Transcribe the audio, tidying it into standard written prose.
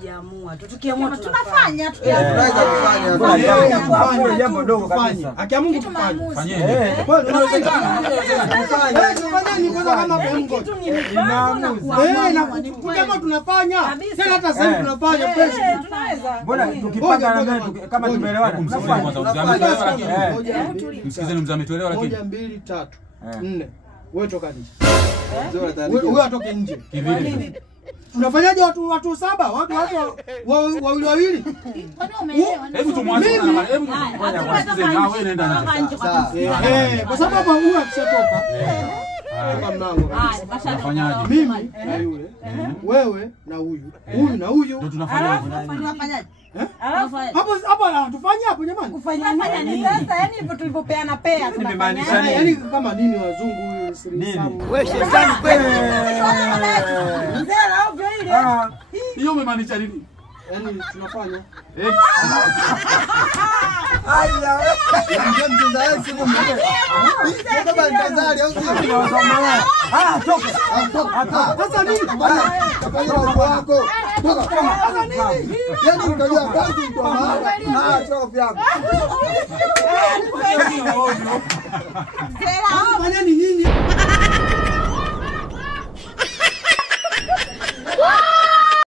hatujaamua. Tukiamua tunafanya. Tunaweza kufanya jambo dogo kabisa. Akia Mungu tufanye. Fanyeni. Kwa hiyo tunawezekana. Tufanye kwanza kama Mungu. Kama tunafanya. Tena hata sisi tunafanya pesa. Tunaweza. Mbona tukipanga na mbele kama tumeelewana tunafanya. Msikizeni mzee ametuelewa lakini 1 2 3 4. Wewe toka nje. Wewe atoke nje. Kivipi? Tunafanyaje watu 7? Watu wawili. Kwani umeelewa? Hebu tumwache na hebu tusikize na wewe nenda nje. Kwa sababu huyu akishatoka toka mlango. Tunafanyaje? Mimi na yule, wewe na huyu, huyu na huyu. Ndio tunafanyaje? Tunafanyaje? Hapo tufanye hapo jamani. Kufanya nini sasa? Yaani hivyo tulivyopeana pea Nimemaanisha nini? Yaani kama nini wazungu huyu Nini? Wewe shetani kweli. Mzee ovyo ile. Hiyo umemaanisha nini? Yaani tunafanya. Aya. Ndio mtendaji siku mmoja. Kama ndazali au sio? Toka. Sasa nini? Kafanya mambo yako. Toka. Sasa nini? Yaani unajua kazi kwa maana. Toka yangu. Fanya nini?